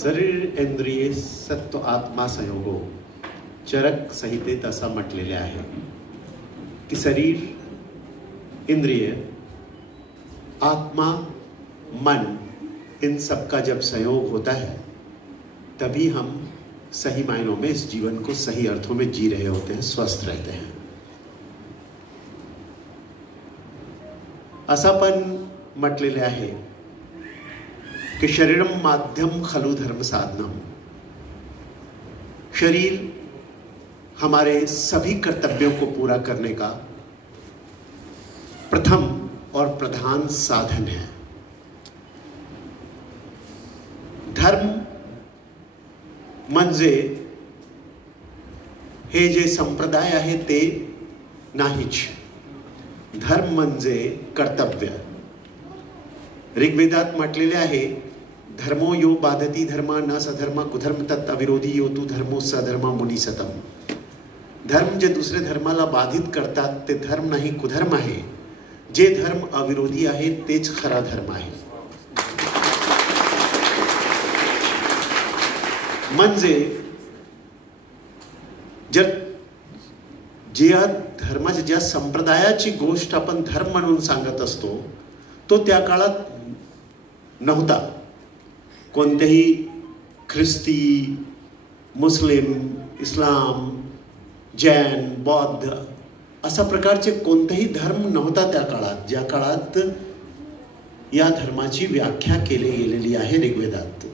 शरीर इंद्रिये सत्व आत्मा संयोगो चरक संहितेत असं म्हटलेले आहे की शरीर इंद्रिय आत्मा मन इन सब का जब संयोग होता है तभी हम सही मायनों में इस जीवन को सही अर्थों में जी रहे होते हैं, स्वस्थ रहते हैं. असं पण म्हटलेले आहे कि शरीरम माध्यम खलु धर्म साधनम. शरीर हमारे सभी कर्तव्यों को पूरा करने का प्रथम और प्रधान साधन है. धर्म म्हणजे हे जे संप्रदाय आहे ते नाहीच. धर्म म्हणजे कर्तव्य. ऋग्वेदात म्हटलेले आहे धर्मो यो बाधती धर्म न सधर्म कुधर्म तत् अविरोधी यो तू धर्मो सधर्म मुनी सतम. धर्म जे दुसरे धर्माला बाधित करतात ते धर्म नाही, कुधर्म आहे. जे धर्म अविरोधी आहे तेच खरा धर्म आहे. म्हणजे जर ज्या धर्माच्या ज्या संप्रदायाची गोष्ट आपण धर्म म्हणून सांगत असतो तो त्या काळात नव्हता. कोणतेही ख्रिस्ती, मुस्लिम, इस्लाम, जैन, बौद्ध अशा प्रकारचे कोणतेही धर्म नव्हता त्या काळात, ज्या काळात या धर्माची व्याख्या केली गेलेली आहे ऋग्वेदात.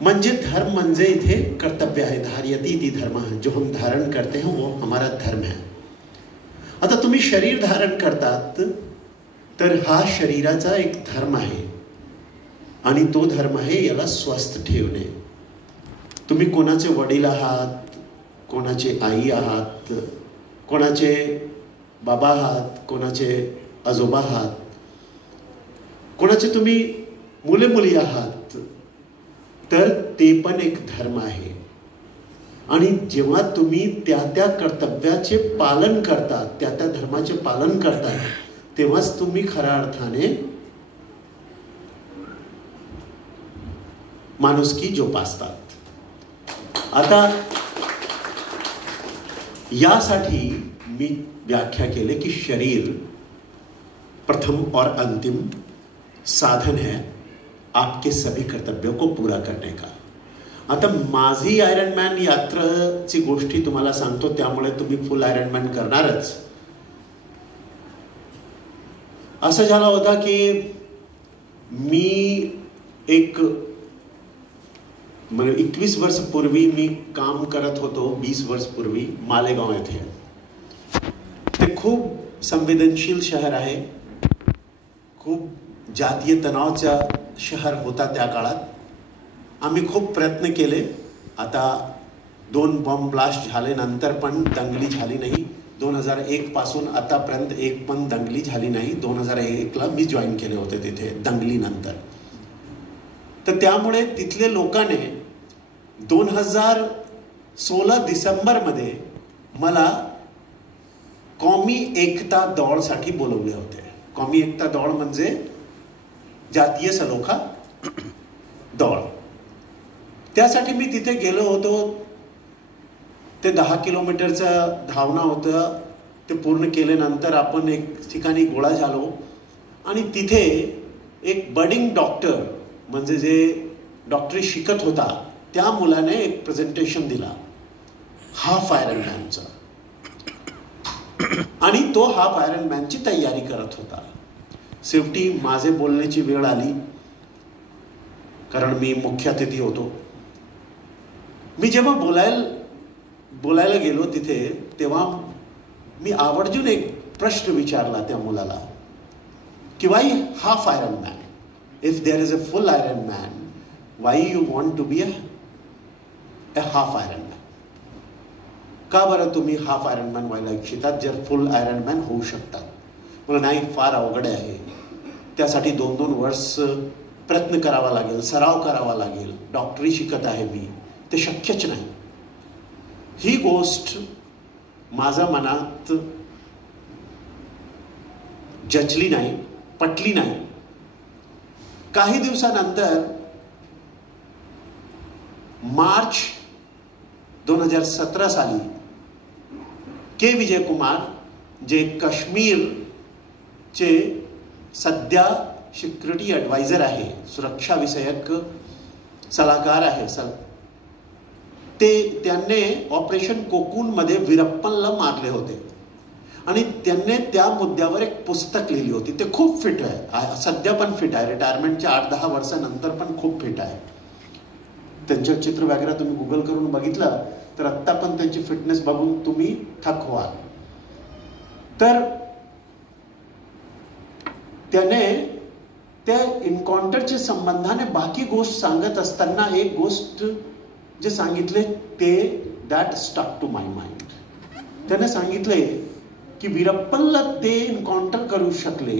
म्हणजे धर्म म्हणजे इथे कर्तव्य आहे. धार्यति इति धर्म, जो हम धारण करते हैं वो हमारा धर्म है. आता तुम्ही शरीर धारण करतात तर हा शरीराचा एक धर्म आहे आणि तो धर्म आहे याला स्वस्थ ठेवणे. तुम्ही कोणाचे वडील आहात, कोणाचे आई आहात, कोणाचे बाबा आहात, कोणाचे आजोबा आहात, कोणाचे तुम्ही मुले मुली आहात, तर ते पण एक धर्म आहे. आणि जेव्हा तुम्ही त्या त्या कर्तव्याचे पालन करतात, त्या त्या धर्माचे पालन करतात, तेव्हाच तुम्ही खऱ्या अर्थाने माणुसकी जोपासतात. आता यासाठी मी व्याख्या केले की शरीर प्रथम और अंतिम साधन है आपके सभी कर्तव्यों को पूरा करने का. आता माझी आयरनमॅन यात्राची गोष्टी तुम्हाला सांगतो, त्यामुळे तुम्ही फुल आयरनमॅन करणारच. असं झालं होता की मी एक 21 वर्ष पूर्वी मी काम करत होतो. 20 वर्ष पूर्वी मालेगाव येथे. ते खूप संवेदनशील शहर आहे. खूप जातीय तणावाचा शहर होता त्या काळात. आम्ही खूप प्रयत्न केले. आता 2 बॉम्ब ब्लास्ट झाले नंतर पण दंगली झाली नाही. 2001 पासून आतापर्यंत एक पण दंगली झाली नाही. 2001ला मी जॉईन केले होते तिथे दंगलीनंतर. तर त्यामुळे तिथले लोकांनी 2016 डिसेंबरमध्ये मला कौमी एकता दौडसाठी बोलवले होते. कौमी एकता दौड म्हणजे जातीय सलोखा दौड. त्यासाठी मी तिथे गेलो होतो. ते 10 किलोमीटरचा धावणं होतं. ते पूर्ण केल्यानंतर आपण एक ठिकाणी गोळा झालो आणि तिथे एक बडिंग डॉक्टर म्हणजे जे डॉक्टरी शिकत होता त्या मुलाने एक प्रेझेंटेशन दिला हाफ आयरनमॅनचा. आणि तो हाफ आयरनमॅनची तयारी करत होता. शेवटी माझे बोलण्याची वेळ आली कारण मी मुख्य अतिथी होतो. मी जेव्हा बोलायला गेलो तिथे तेव्हा मी आवर्जून एक प्रश्न विचारला त्या मुलाला की why half Ironman? If there is a full Ironman, why you want to be a half Ironman? का बरं तुम्ही हाफ आयरनमॅन व्हायला इच्छितात जर फुल आयरनमॅन होऊ शकतात? मला नाही, फार अवघड आहे. त्यासाठी 2-2 वर्ष प्रयत्न करावा लागेल, सराव करावा लागेल. डॉक्टरी शिकत आहे मी, ते शक्यच नाही. ही गोष्ट माझ्या मनात जचली नाही, पटली नाही. काही दिवसानंतर मार्च 2017 साली के विजय कुमार, जे काश्मीरचे सध्या सिक्युरिटी ॲडवायझर आहे, सुरक्षा विषयक सल्लागार आहे, त्यांनी ऑपरेशन कोकूनमध्ये वीरप्पनला मारले होते आणि त्यांनी त्या मुद्द्यावर एक पुस्तक लिहिली होती. ते खूप फिट आहे, सध्या पण फिट आहे, रिटायरमेंटच्या 8-10 वर्षानंतर पण खूप फिट आहे. त्यांचं चित्र वगैरे तुम्ही गुगल करून बघितलं तर आत्ता पण त्यांची फिटनेस बघून तुम्ही थक व्हाल. तर त्याने त्या एन्काउंटरच्या संबंधाने बाकी गोष्ट सांगत असताना एक गोष्ट जे सांगितले ते that stuck to my mind. त्याने सांगितले की वीरप्पनला ते एन्काउंटर करू शकले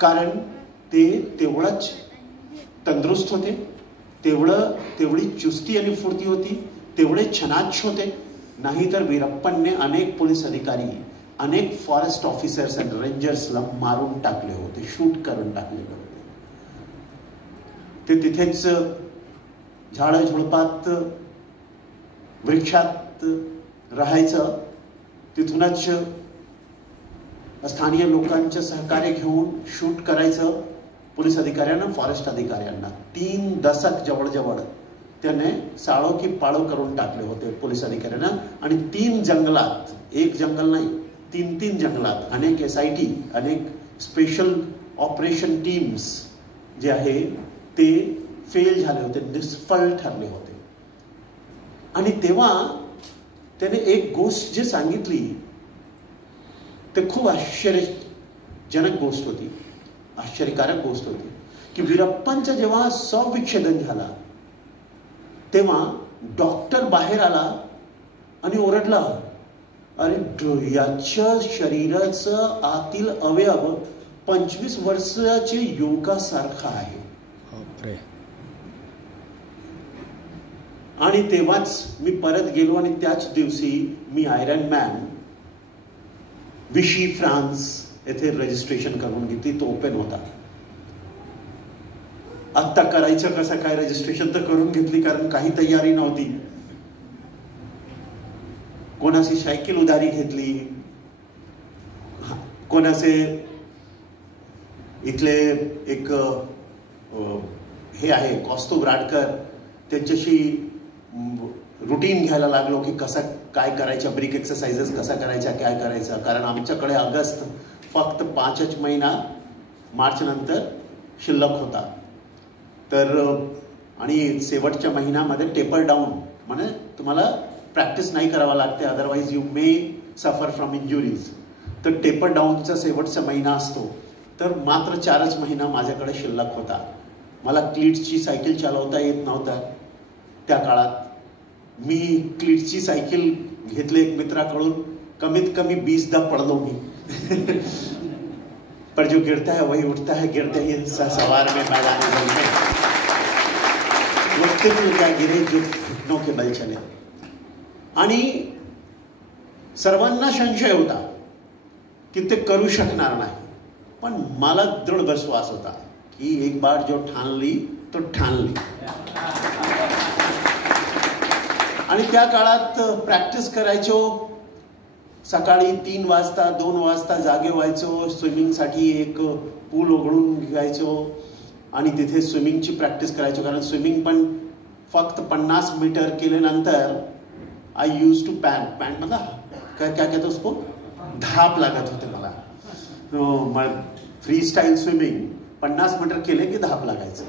कारण ते तेवढंच तंदुरुस्त होते, तेवढी चुस्ती आणि फुर्ती होती, तेवढे छनाच होते. नाहीतर वीरप्पनने अनेक पोलीस अधिकारी, अनेक फॉरेस्ट ऑफिसर्स आणि रेंजर्सला मारून टाकले होते, शूट करून टाकले होते. ते तिथेच झाडं झुडपात वृक्षात राहायचं. तिथूनच स्थानिय लोकांचं सहकार्य घेऊन शूट करायचं पोलीस अधिकाऱ्यांना, फॉरेस्ट अधिकाऱ्यांना. 3 दशक जवळजवळ त्याने साळो की पाळो करून टाकले होते पोलीस अधिकाऱ्यांना. आणि 3 जंगलात, एक जंगल नाही, 3 जंगलात अनेक SIT, अनेक स्पेशल ऑपरेशन टीम्स जे आहे ते फेल झाले होते, निष्फळ ठरले होते. आणि तेव्हा त्याने एक गोष्ट जे सांगितली ते खूप आश्चर्यजनक गोष्ट होती, आश्चर्यकारक गोष्ट होती की वीरप्पनचा जेव्हा शवविच्छेदन झाला तेव्हा डॉक्टर बाहेर आला आणि ओरडला, अरे याच्या शरीराचं आतील अवयव 25 वर्षाचे युवकासारखा आहे. आणि तेव्हाच मी परत गेलो आणि त्याच दिवशी मी आयरन मॅन विशी फ्रान्स येथे रजिस्ट्रेशन करून घेतली. तो ओपन होता. आत्ता करायचं कसं काय रजिस्ट्रेशन तर करून घेतली कारण काही तयारी नव्हती. कोणाची सायकल उधारी घेतली, कोणाचे इथले एक हे आहे कौस्तुभ राडकर, त्यांच्याशी रुटीन घ्यायला लागलो की कसं काय करायचं, ब्रिक एक्सरसाइजेस कसा करायचा, काय करायचं. कारण आमच्याकडे ऑगस्ट फक्त 5च महिना मार्च नंतर शिल्लक होता. तर आणि शेवटच्या महिन्यामध्ये टेपर डाऊन, म्हणजे तुम्हाला प्रॅक्टिस नाही करावा लागते, otherwise you may suffer from injuries. तर टेपर डाऊनचा शेवटचा महिना असतो. तर मात्र 4च महिना माझ्याकडे शिल्लक होता. मला क्लीट्सची सायकल चालवता येत नव्हता त्या काळात. मी क्लीट्सची सायकल घेतले एक मित्राकडून, कमीत कमी 20दा पडलो मी. पर जो गिरता है वही उठता है, गिरते ही सवार में मैदान में उठते हुए क्या गिरे जो घुटनों के बल चले. आणि सर्वांना संशय होता की ते करू शकणार नाही, पण मला दृढ विश्वास होता की एक बार जो ठान ली तो ठान ली. आणि त्या काळात प्रॅक्टिस करायचो. सकाळी 3 वाजता 2 वाजता जागे व्हायचो. स्विमिंगसाठी एक पूल उघडून घ्यायचो आणि तिथे स्विमिंगची प्रॅक्टिस करायचो. कारण स्विमिंग पण फक्त 50 मीटर केल्यानंतर आय यूज टू पॅन्ट मतलब क्या कहते उसको, धाप लागत होते मला. फ्री स्टाईल स्विमिंग 50 मीटर केले की धाप लागायचं.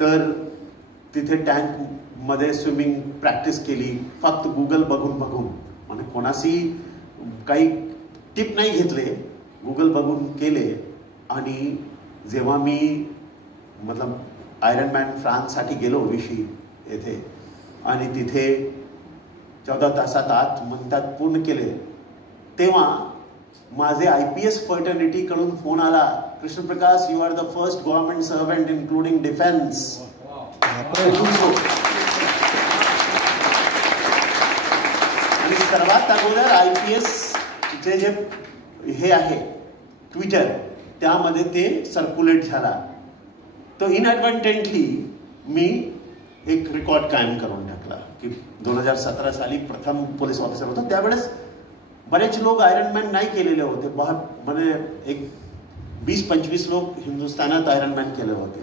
तर तिथे टँकमध्ये स्विमिंग प्रॅक्टिस केली फक्त गुगल बघून म्हणजे कोणाशी काही टिप नाही घेतले, गुगल बघून केले. आणि जेव्हा मी मतलब आयरन मॅन फ्रान्ससाठी गेलो विशी येथे आणि तिथे 14 तासात आत म्हणतात पूर्ण केले, तेव्हा माझे IPS फर्टर्निटीकडून फोन आला, Krishnaprakash you are the first government servant including defence. आणि सर्वात अगोदर IPS जे हे आहे ट्विटर, त्यामध्ये ते सर्क्युलेट झाला तो इनएडव्हर्टेंटली मी एक रेकॉर्ड कायम करून टाकला की 2017 साली प्रथम पोलीस ऑफिसर होतो. त्यावेळेस बरेच लोक आयरनमॅन नाही केलेले होते. म्हणजे एक 20-25 लोक हिंदुस्थानात आयरनमॅन केले होते.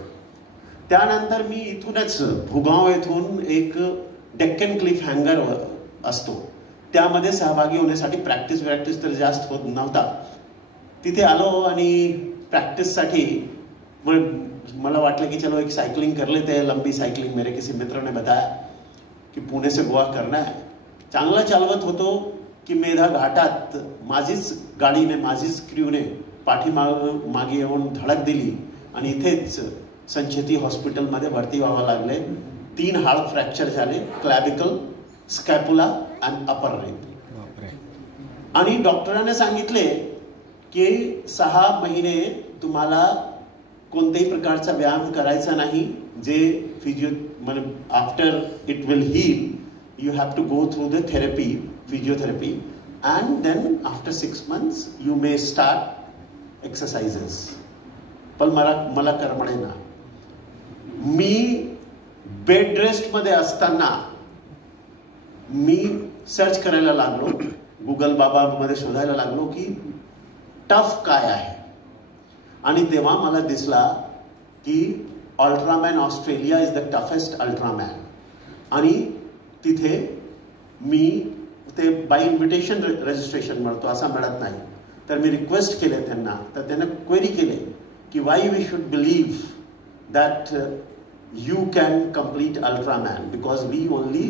त्यानंतर मी इथूनच भुगाव येथून एक डेक्कन क्लिफ हँगर असतो त्यामध्ये सहभागी होण्यासाठी प्रॅक्टिस तर जास्त होत नव्हता. तिथे आलो आणि प्रॅक्टिससाठी मला वाटलं की चलो एक साइकिलिंग कर लेते हैं, लंबी साइकिलिंग. मेरे किसी मित्र ने बताया की पुणे से गोवा करना है. चांगला चालवत होतो की मेधा घाटात माझीच गाडीने माझीच क्रूने मागे येऊन धडक दिली आणि इथेच संचेती हॉस्पिटलमध्ये भरती व्हावं लागले. 3 हाड फ्रॅक्चर झाले, क्लॅविकल, स्कॅपुला आणि अपर रेप. आणि डॉक्टरांनी सांगितले की 6 महिने तुम्हाला कोणत्याही प्रकारचा व्यायाम करायचा नाही. जे after it will heal you have to go through the therapy, physiotherapy, and then after 6 months you may start exercises. पण मला करमणे ना. मी बेड रेस्टमध्ये असताना मी सर्च करायला लागलो, गुगल बाबामध्ये शोधायला लागलो की टफ काय आहे. आणि तेव्हा मला दिसला की Ultraman Australia is the toughest Ultraman. आणि तिथे मी ते बाय इन्व्हिटेशन रजिस्ट्रेशन मिळतो असा मिळत नाही. तर मी रिक्वेस्ट केले त्यांना. तर त्यांना क्वेरी केले की why we should believe that you can complete Ultraman because we only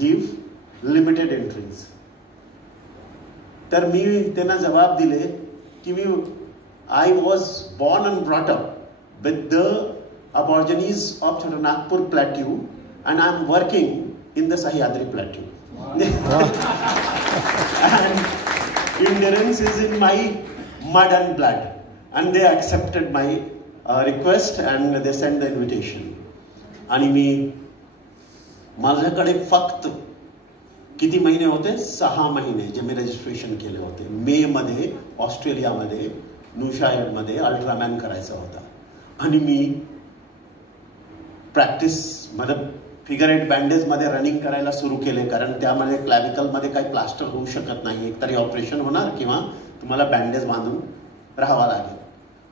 give limited entries. तर मी त्यांना जवाब दिले की I was born and brought up with the Aborigines of Nagpur Plateau and I am working in the Sahyadri Plateau. And endurance is in my mud and blood. And they accepted my request and they sent the invitation. आणि मी माझ्याकडे फक्त किती महिने होते? 6 महिने जे मी registration केले होते. मे मध्ये ऑस्ट्रेलियामध्ये न्यूशायरमध्ये अल्ट्रामॅन करायचा होता. आणि मी प्रॅक्टिसमध्ये फिगर 8 बँडेजमध्ये रनिंग करायला सुरू केले. कारण त्यामध्ये क्लॅविकलमध्ये काही प्लास्टर होऊ शकत नाही. एकतरी ऑपरेशन होणार किंवा तुम्हाला बँडेज बांधून राहावा लागेल.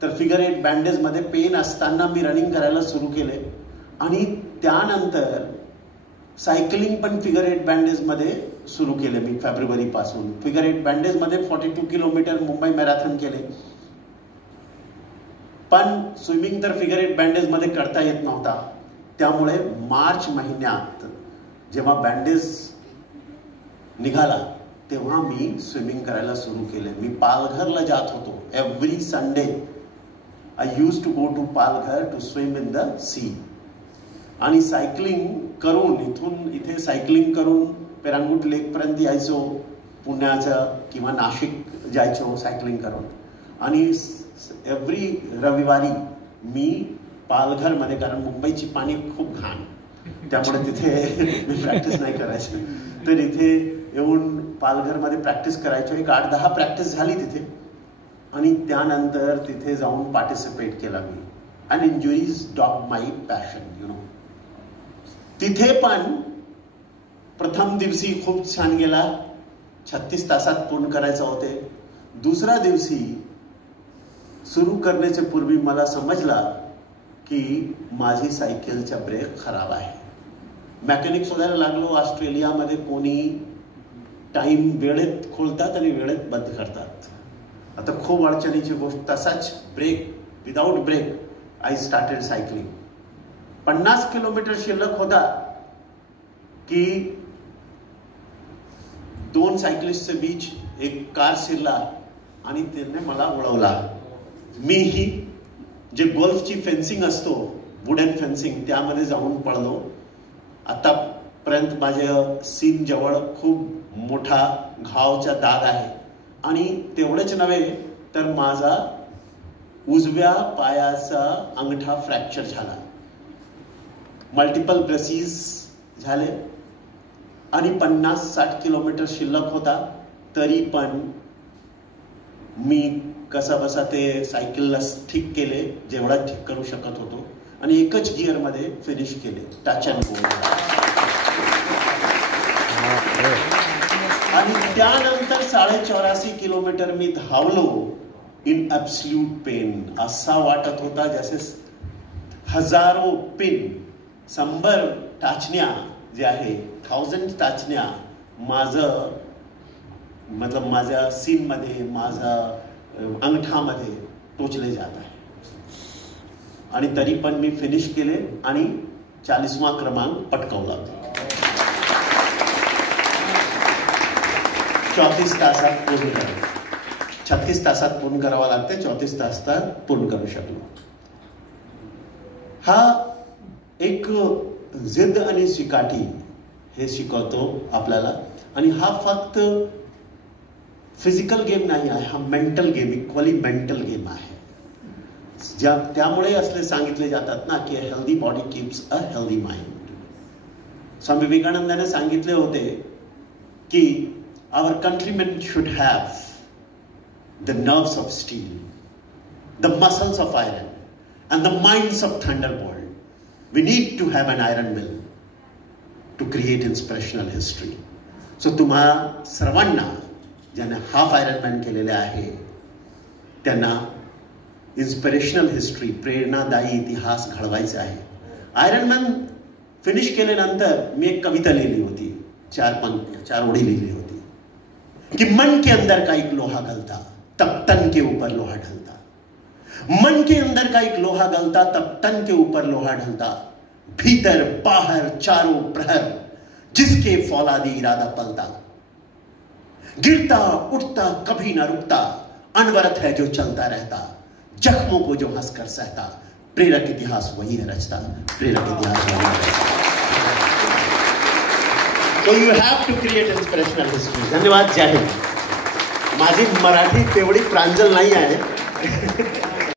तर फिगर 8 बँडेजमध्ये पेन असताना मी रनिंग करायला सुरू केले. आणि त्यानंतर सायकलिंग पण फिगर 8 बँडेजमध्ये सुरू केले मी फेब्रुवारीपासून. फिगर 8 बँडेजमध्ये 42 किलोमीटर मुंबई मॅरेथॉन केले. पण स्विमिंग तर फिगर 8 बँडेजमध्ये करता येत नव्हता. त्यामुळे मार्च महिन्यात जेव्हा बँडेज निघाला तेव्हा मी स्विमिंग करायला सुरू केले. मी पालघरला जात होतो. Every Sunday I use to go to Palghar to swim in the sea. आणि सायकलिंग करून इथे सायकलिंग करून पेरांगुट लेकपर्यंत यायचो. पुण्याचं किंवा नाशिक जायचो सायकलिंग करून. आणि एव्हरी रविवारी मी पालघरमध्ये, कारण मुंबईची पाणी खूप घाण, त्यामुळे तिथे मी प्रॅक्टिस नाही करायची. तर इथे येऊन पालघरमध्ये प्रॅक्टिस करायचो. एक 8-10 प्रॅक्टिस झाली तिथे. आणि त्यानंतर तिथे जाऊन पार्टिसिपेट केला मी. And injuries dog my passion you know. तिथे पण प्रथम दिवशी खूप छान गेला. 36 तासात पूर्ण करायचं होते. दुसऱ्या दिवशी सुरू करण्याच्या पूर्वी मला समजला की माझी सायकलचा ब्रेक खराब आहे. मेकॅनिक शोधायला लागलो. ऑस्ट्रेलियामध्ये कोणी टाइम वेळेत खोलतात आणि वेळेत बंद करतात. आता खूप अडचणीची गोष्ट. तसाच break, without break I started cycling. 50 kilometre शिल्लक होता की 2 सायकलिस्टचे बीच एक कार शिरला आणि त्याने मला उडवला. मीही जे गोल्फची फेन्सिंग असतो, वुडन फेन्सिंग, त्यामध्ये जाऊन पडलो. आतापर्यंत माझ्या सीन जवळ खूप मोठा घावचा दाग आहे. आणि तेवढेच नव्हे तर माझा उजव्या पायाचा अंगठा फ्रॅक्चर झाला. मल्टिपल ब्रेसीज झाले. आणि 50-60 किलोमीटर शिल्लक होता. तरी पण मी कसा बसा ते सायकलला ठीक केले जेवढा ठीक करू शकत होतो. आणि एकच गिअरमध्ये फिनिश केले, टच अँड गो. आणि त्यानंतर 84.5 किलोमीटर मी धावलो इन ॲब्सल्यूट पेन. असा वाटत होता जसे हजारो पिन, 100 टाचण्या जे आहे, 1000 टाचण्या माझं मतलब माझ्या सीनमध्ये, माझ्या अंगठामध्ये टोचले जात आहे. आणि तरी पण मी फिनिश केले आणि 40वा क्रमांक पटकावला. 34 तासात पूर्ण केलं. 36 तासात पूर्ण करावं लागते, 34 तासात पूर्ण करू शकलो. हा एक जिद्द आणि चिकाटी हे शिकवतो आपल्याला. आणि हा फक्त फिजिकल गेम नाही आहे, हा mental game, equally mental game आहे. त्यामुळे असले सांगितले जातात ना की healthy body keeps a healthy mind. Swami विवेकानंदाने सांगितले होते की our countrymen should have the nerves of steel, the muscles of iron and the minds of thunderbolt. We need to have an iron mill to create inspirational history. So तुम्हा सर्वांना ज्यांना half Ironman केलेले आहे त्यांना inspirational history, प्रेरणादायी इतिहास घडवायचा आहे. आयरनमॅन फिनिश केल्यानंतर मी एक कविता लिहिली होती, 4 पंक्तियां, 4 ओळी लिहिली होती कि मन के अंदर का एक लोहा गलता तब तन के ऊपर लोहा ढलता. मन के अंदर का एक लोहा गलता तब तन के ऊपर लोहा ढलता. भीतर बाहर चारों प्रहर जिसके फौलादी इरादा पलता. गिरता उठता कभी ना रुकता, अनवरत है जो चलता रहता. जख्मों को जो हंसकर सहता, प्रेरक इतिहास वही है रचता. प्रेरक इतिहास वही है रचता. So you have to create inspirational history. धन्यवाद. जय हिंद. माझी मराठी तेवढी प्रांजल नाही आहे.